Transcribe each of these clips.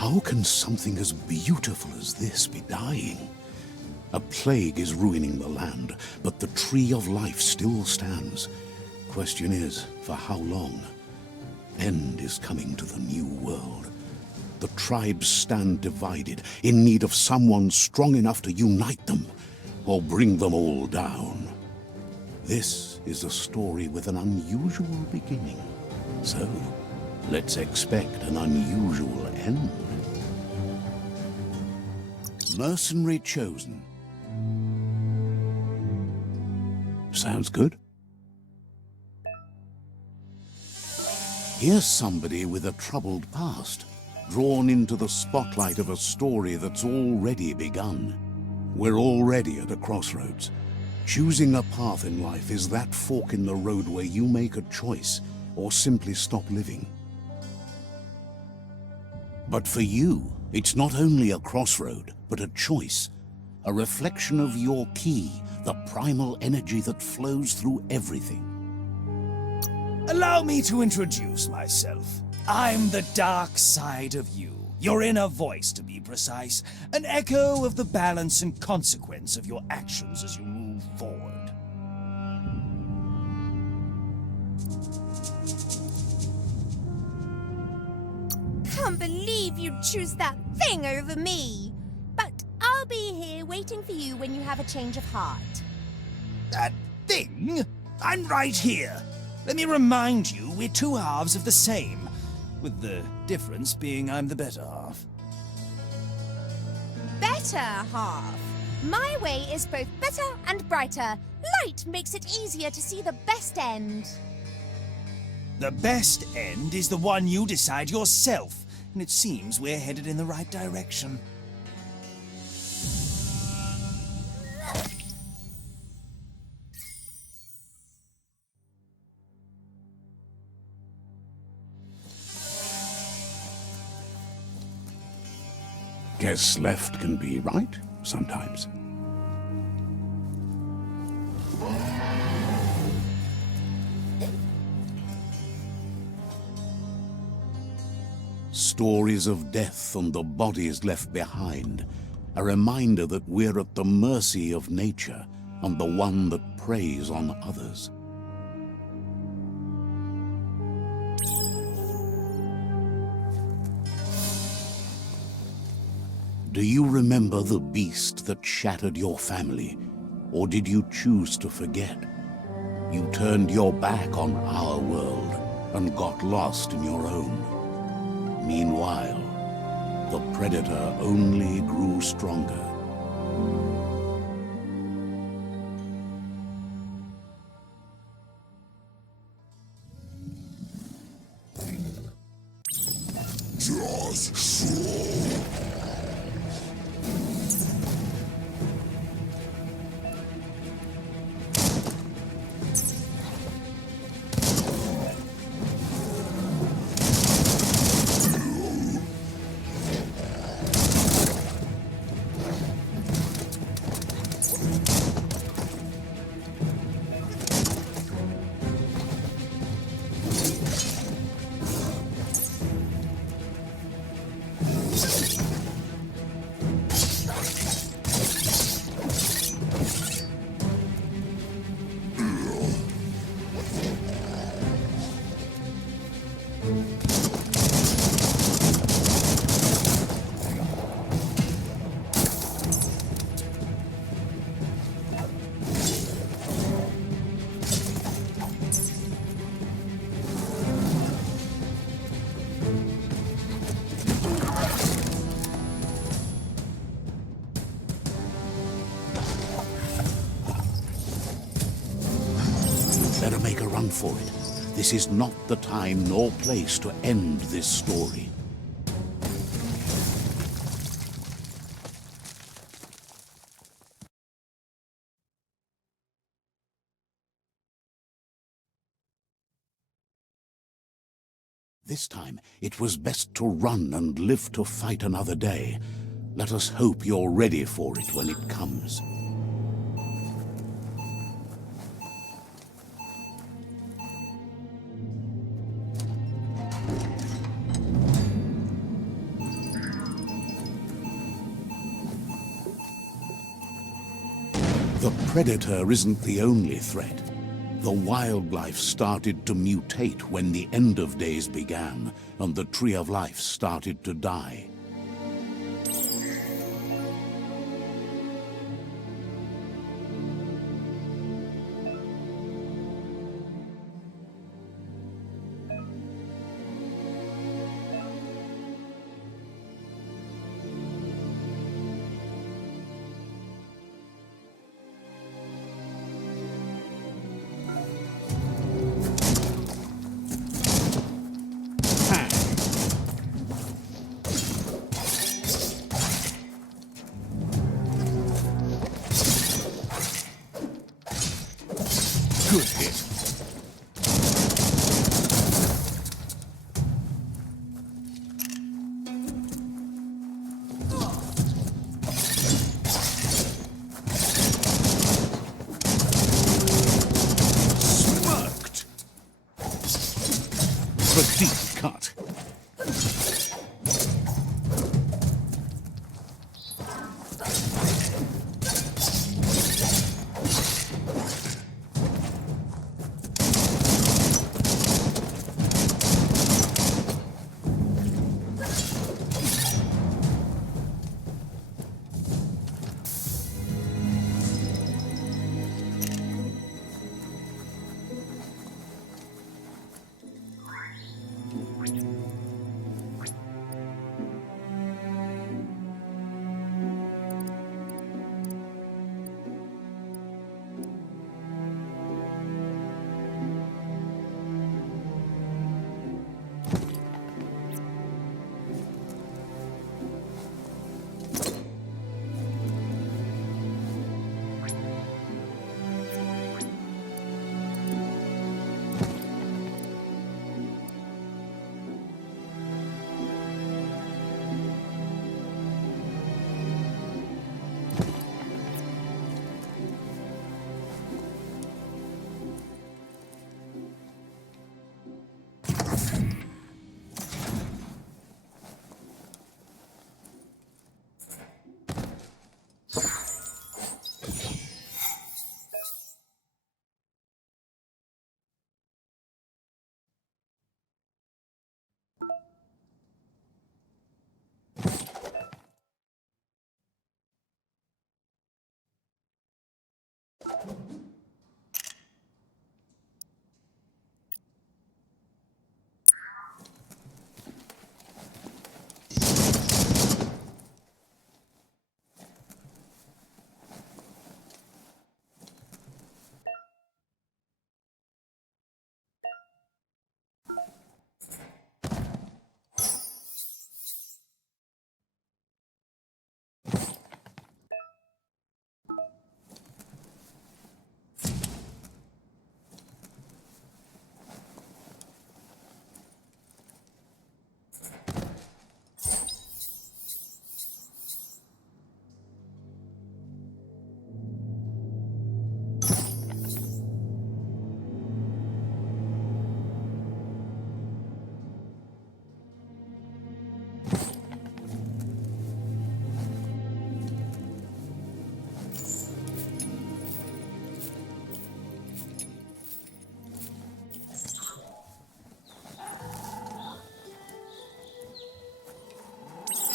How can something as beautiful as this be dying? A plague is ruining the land, but the tree of life still stands. Question is, for how long? End is coming to the new world. The tribes stand divided, in need of someone strong enough to unite them, or bring them all down. This is a story with an unusual beginning. So, let's expect an unusual end. Mercenary chosen. Sounds good. Here's somebody with a troubled past, drawn into the spotlight of a story that's already begun. We're already at a crossroads. Choosing a path in life is that fork in the road where you make a choice or simply stop living. But for you, it's not only a crossroad, but a choice. A reflection of your key, the primal energy that flows through everything. Allow me to introduce myself. I'm the dark side of you. Your inner voice, to be precise. An echo of the balance and consequence of your actions as you move forward. Can't believe you'd choose that thing over me. But I'll be here waiting for you when you have a change of heart. That thing? I'm right here. Let me remind you, we're two halves of the same, with the difference being I'm the better half. Better half. My way is both better and brighter. Light makes it easier to see the best end. The best end is the one you decide yourself, and it seems we're headed in the right direction. Guess left can be right, sometimes. Stories of death and the bodies left behind. A reminder that we're at the mercy of nature and the one that preys on others. Do you remember the beast that shattered your family? Or did you choose to forget? You turned your back on our world and got lost in your own. Meanwhile, the predator only grew stronger. Better make a run for it. This is not the time nor place to end this story. This time, it was best to run and live to fight another day. Let us hope you're ready for it when it comes. The predator isn't the only threat. The wildlife started to mutate when the end of days began, and the Tree of Life started to die. Good hit. Smirked. The deep cut.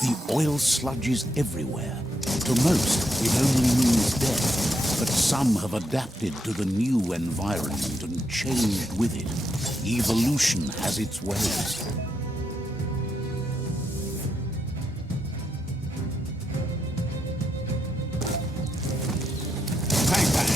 The oil sludges everywhere. To most, it only means death. But some have adapted to the new environment and changed with it. Evolution has its ways. Bang, bang.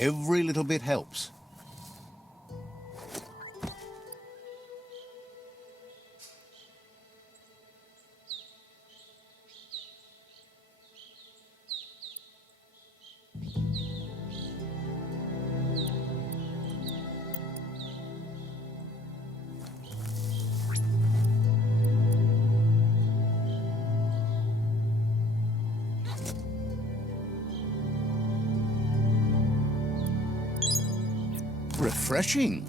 Every little bit helps. Refreshing.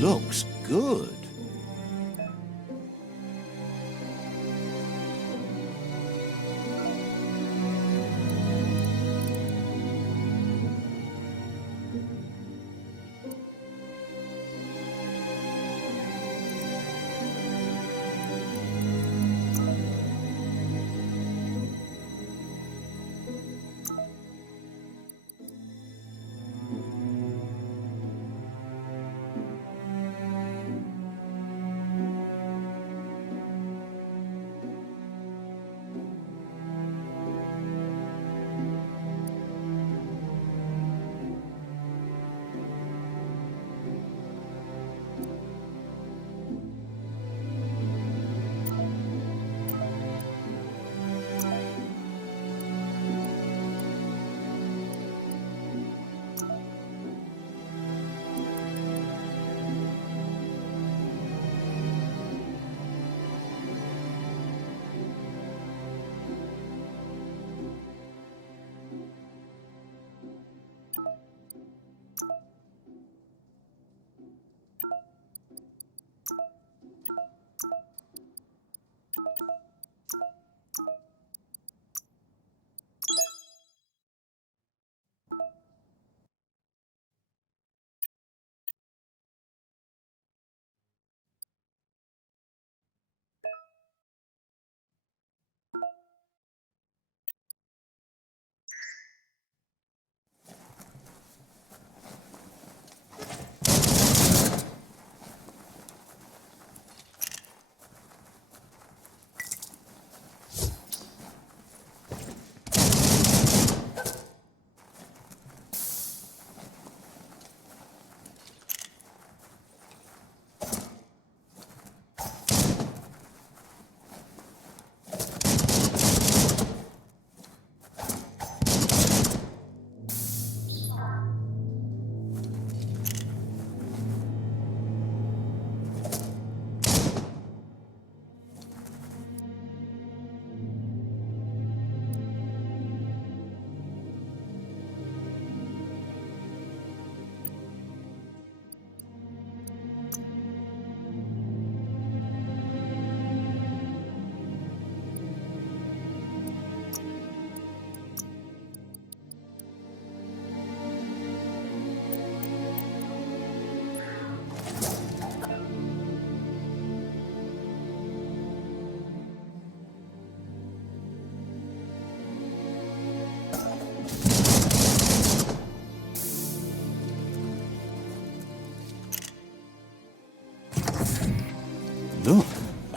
Looks good.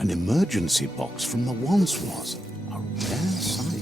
An emergency box from the once was. A rare sight.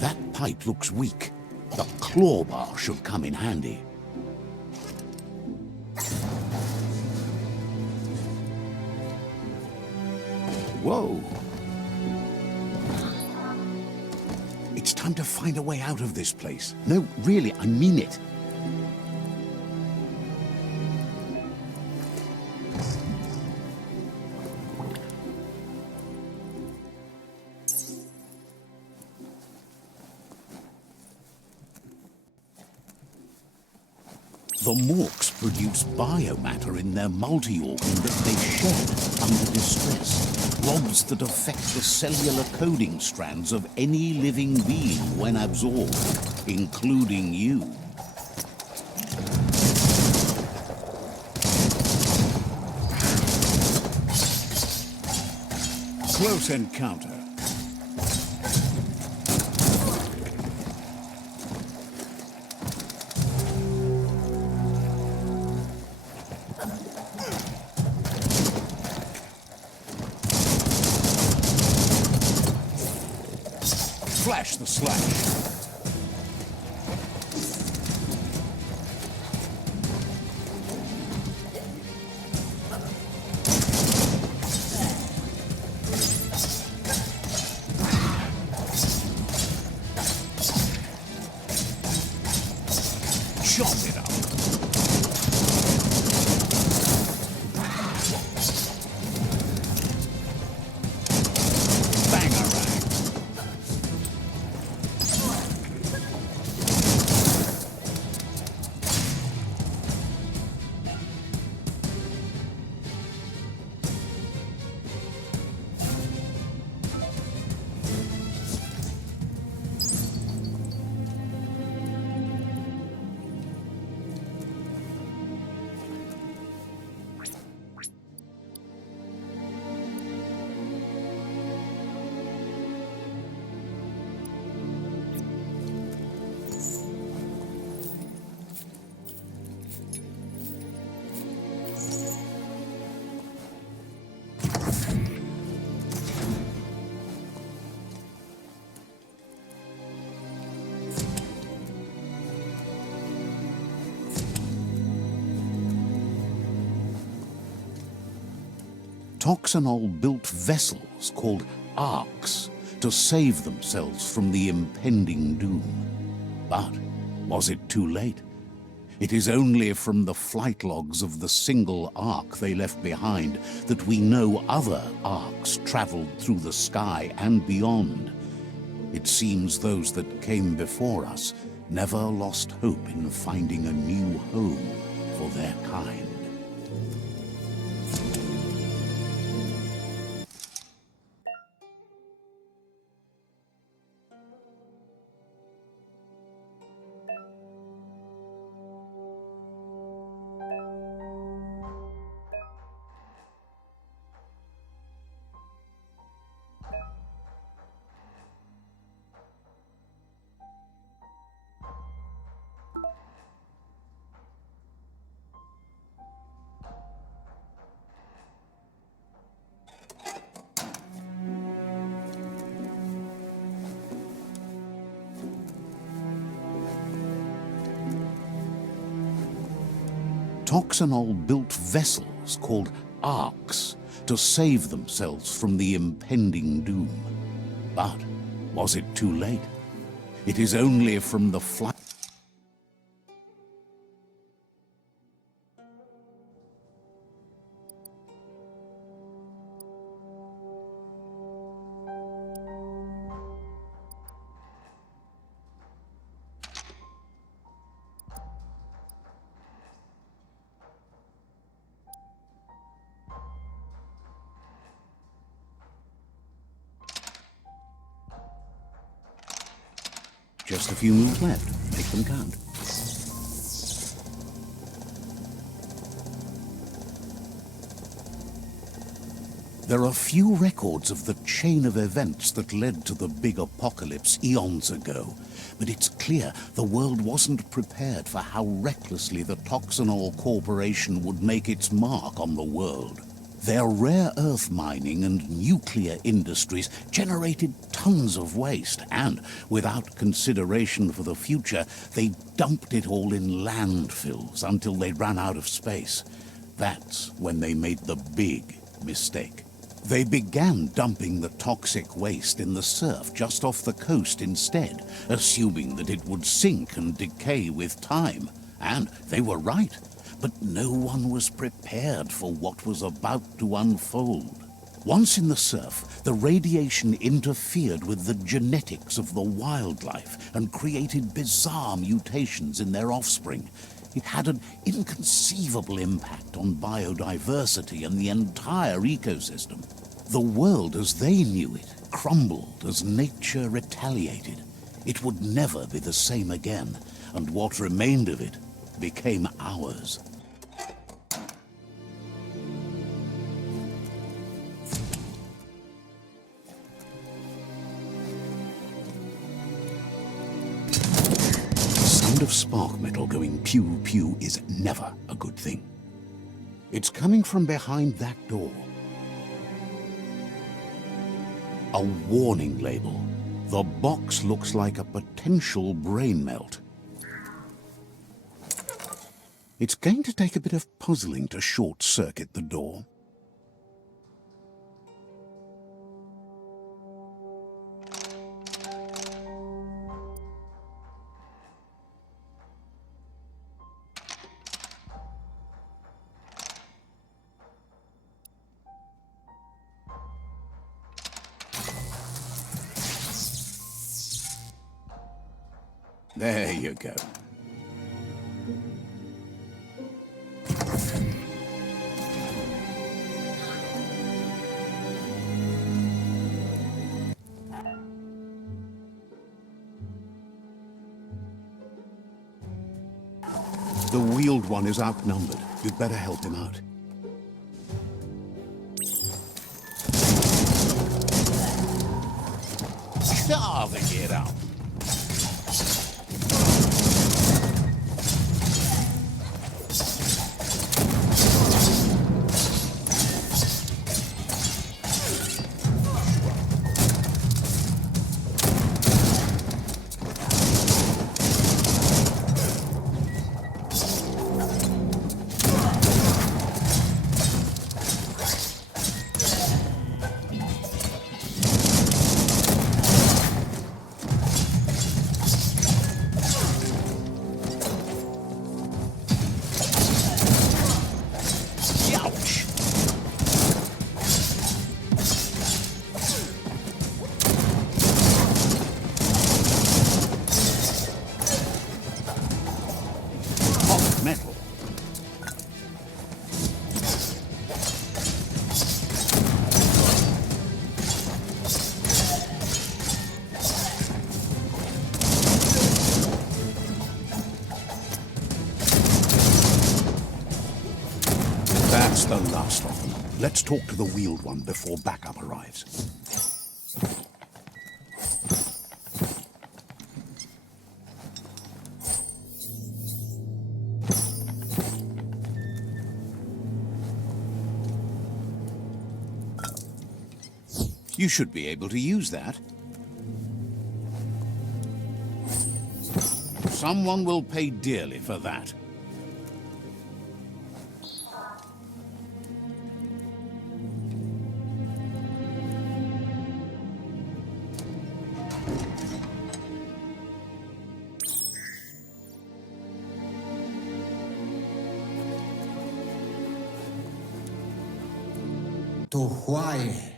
That pipe looks weak. The claw bar should come in handy. Whoa! It's time to find a way out of this place. No, really, I mean it. The Morks produce biomatter in their multi-organ that they shed under distress. Rods that affect the cellular coding strands of any living being when absorbed, including you. Close encounter. Flash the slash. Chop it up. Toxanol built vessels called arks to save themselves from the impending doom. But was it too late? It is only from the flight logs of the single ark they left behind that we know other arks traveled through the sky and beyond. It seems those that came before us never lost hope in finding a new home for their kind. Toxanol built vessels called arks to save themselves from the impending doom. But was it too late? It is only from the flight. Just a few moves left. Make them count. There are few records of the chain of events that led to the big apocalypse eons ago, but it's clear the world wasn't prepared for how recklessly the Toxanol Corporation would make its mark on the world. Their rare earth mining and nuclear industries generated tons of waste, and, without consideration for the future, they dumped it all in landfills until they ran out of space. That's when they made the big mistake. They began dumping the toxic waste in the surf just off the coast instead, assuming that it would sink and decay with time. And they were right. But no one was prepared for what was about to unfold. Once in the surf, the radiation interfered with the genetics of the wildlife and created bizarre mutations in their offspring. It had an inconceivable impact on biodiversity and the entire ecosystem. The world as they knew it crumbled as nature retaliated. It would never be the same again, and what remained of it became ours. The sound of spark metal going pew-pew is never a good thing. It's coming from behind that door. A warning label. The box looks like a potential brain melt. It's going to take a bit of puzzling to short-circuit the door. There you go. The wheeled one is outnumbered. You'd better help him out. Carving it up. Metal. That's the last of them. Let's talk to the wheeled one before backup arrives. You should be able to use that. Someone will pay dearly for that.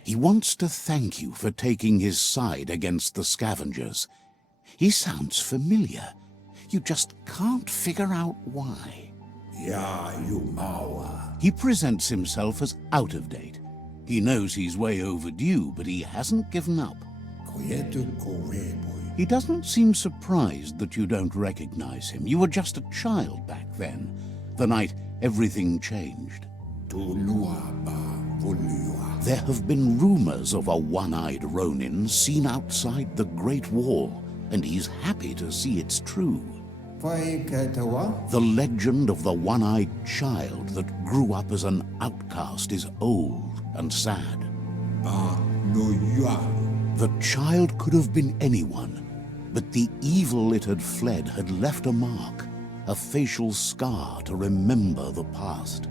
He wants to thank you for taking his side against the scavengers. He sounds familiar. You just can't figure out why. He presents himself as out of date. He knows he's way overdue, but he hasn't given up. He doesn't seem surprised that you don't recognize him. You were just a child back then, the night everything changed. There have been rumors of a one-eyed Ronin seen outside the Great Wall, and he's happy to see it's true. The legend of the one-eyed child that grew up as an outcast is old and sad. The child could have been anyone, but the evil it had fled had left a mark, a facial scar to remember the past.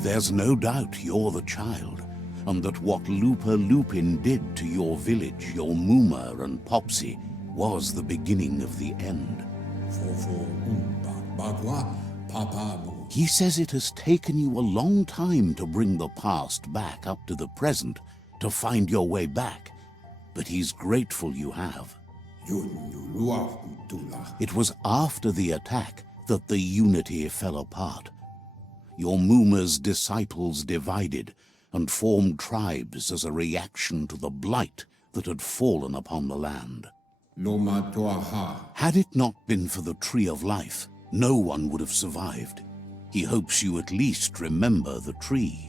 There's no doubt you're the child, and that what Lupa Lupin did to your village, your Muma and Popsy, was the beginning of the end. He says it has taken you a long time to bring the past back up to the present, to find your way back, but he's grateful you have. It was after the attack that the unity fell apart. Your Muma's disciples divided and formed tribes as a reaction to the blight that had fallen upon the land. Had it not been for the Tree of Life, no one would have survived. He hopes you at least remember the tree.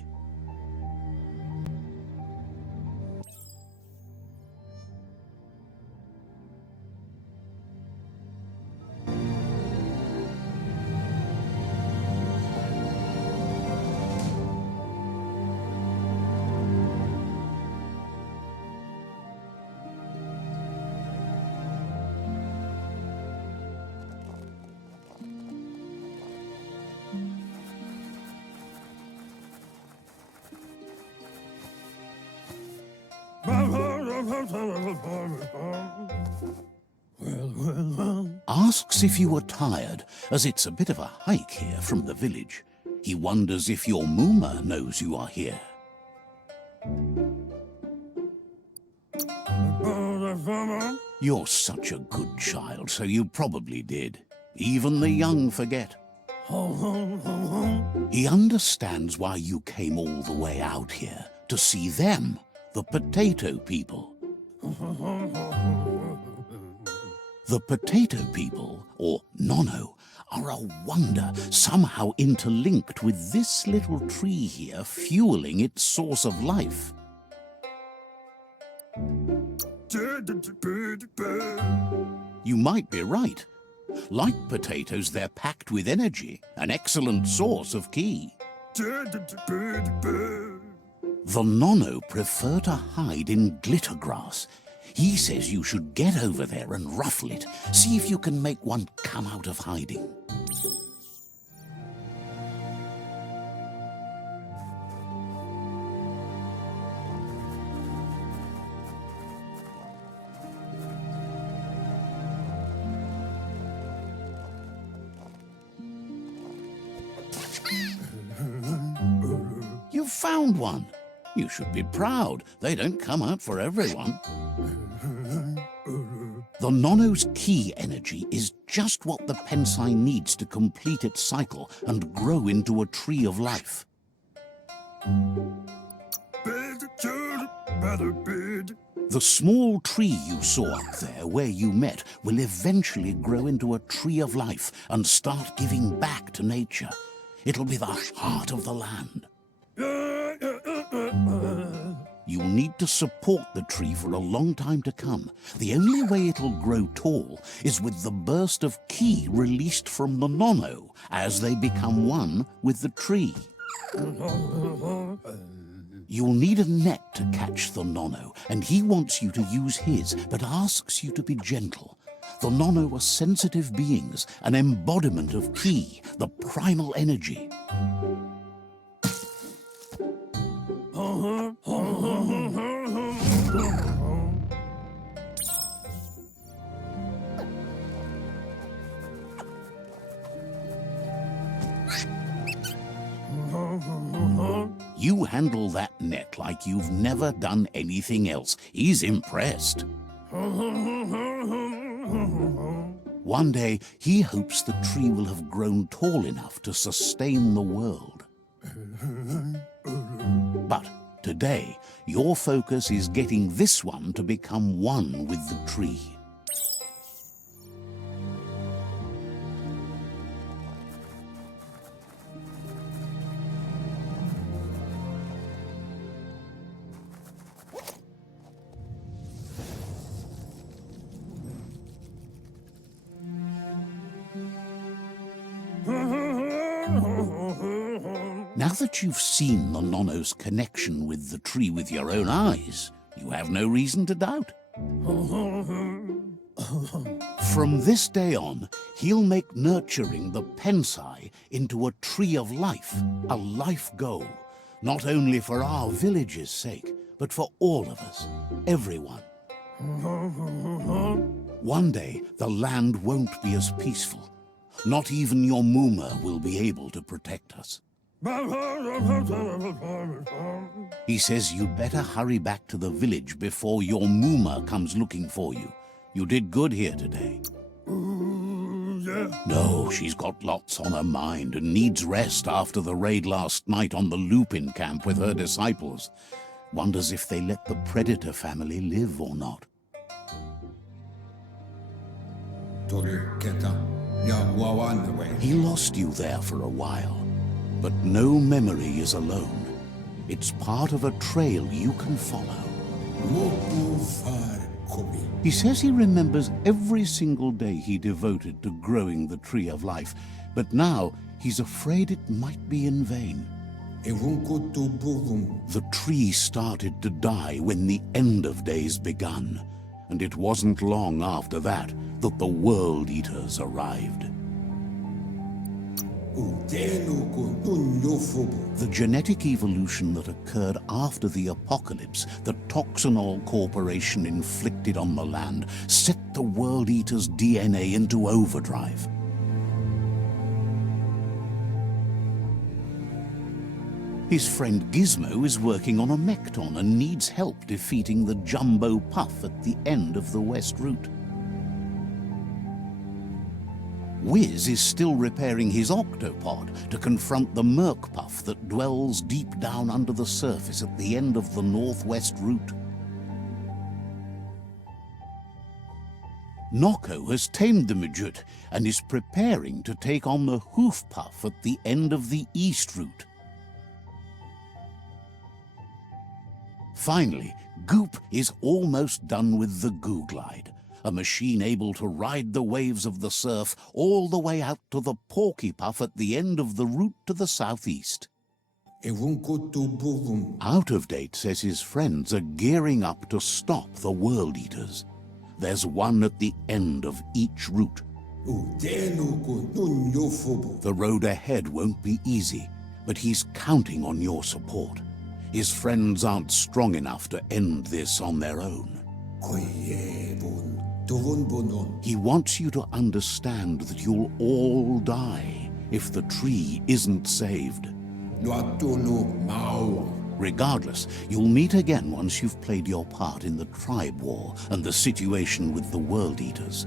Asks if you are tired, as it's a bit of a hike here from the village. He wonders if your Muma knows you are here. You're such a good child, so you probably did. Even the young forget. He understands why you came all the way out here, to see them, the potato people. The potato people, or Nono, are a wonder, somehow interlinked with this little tree here, fueling its source of life. You might be right. Like potatoes, they're packed with energy, an excellent source of ki. The Nono prefer to hide in glitter grass. He says you should get over there and ruffle it. See if you can make one come out of hiding. You've found one. You should be proud. They don't come out for everyone. The Nono's ki energy is just what the Pensai needs to complete its cycle and grow into a tree of life. The small tree you saw up there where you met will eventually grow into a tree of life and start giving back to nature. It'll be the heart of the land. You'll need to support the tree for a long time to come. The only way it'll grow tall is with the burst of ki released from the Nono as they become one with the tree. You'll need a net to catch the Nono, and he wants you to use his, but asks you to be gentle. The Nono are sensitive beings, an embodiment of ki, the primal energy. You handle that net like you've never done anything else. He's impressed. One day, he hopes the tree will have grown tall enough to sustain the world. But today, your focus is getting this one to become one with the tree. Now that you've seen the Nonno's connection with the tree with your own eyes, you have no reason to doubt. From this day on, he'll make nurturing the Pensai into a tree of life, a life goal, not only for our village's sake, but for all of us, everyone. One day, the land won't be as peaceful. Not even your Muma will be able to protect us. He says you'd better hurry back to the village before your Muma comes looking for you. You did good here today. No, she's got lots on her mind and needs rest after the raid last night on the Lupin camp with her disciples. Wonders if they let the Predator family live or not. He lost you there for a while. But no memory is alone. It's part of a trail you can follow. He says he remembers every single day he devoted to growing the Tree of Life, but now he's afraid it might be in vain. The tree started to die when the end of days begun, and it wasn't long after that that the World Eaters arrived. The genetic evolution that occurred after the apocalypse the Toxinol Corporation inflicted on the land set the World Eater's DNA into overdrive. His friend Gizmo is working on a Mekton and needs help defeating the Jumbo Puff at the end of the West Route. Wiz is still repairing his octopod to confront the Merc Puff that dwells deep down under the surface at the end of the Northwest Route. Noko has tamed the Midget and is preparing to take on the Hoof Puff at the end of the East Route. Finally, Goop is almost done with the Goo Glide, a machine able to ride the waves of the surf all the way out to the Porky Puff at the end of the route to the southeast. Out of Date says his friends are gearing up to stop the World Eaters. There's one at the end of each route. The road ahead won't be easy, but he's counting on your support. His friends aren't strong enough to end this on their own. He wants you to understand that you'll all die if the tree isn't saved. Regardless, you'll meet again once you've played your part in the tribe war and the situation with the World Eaters.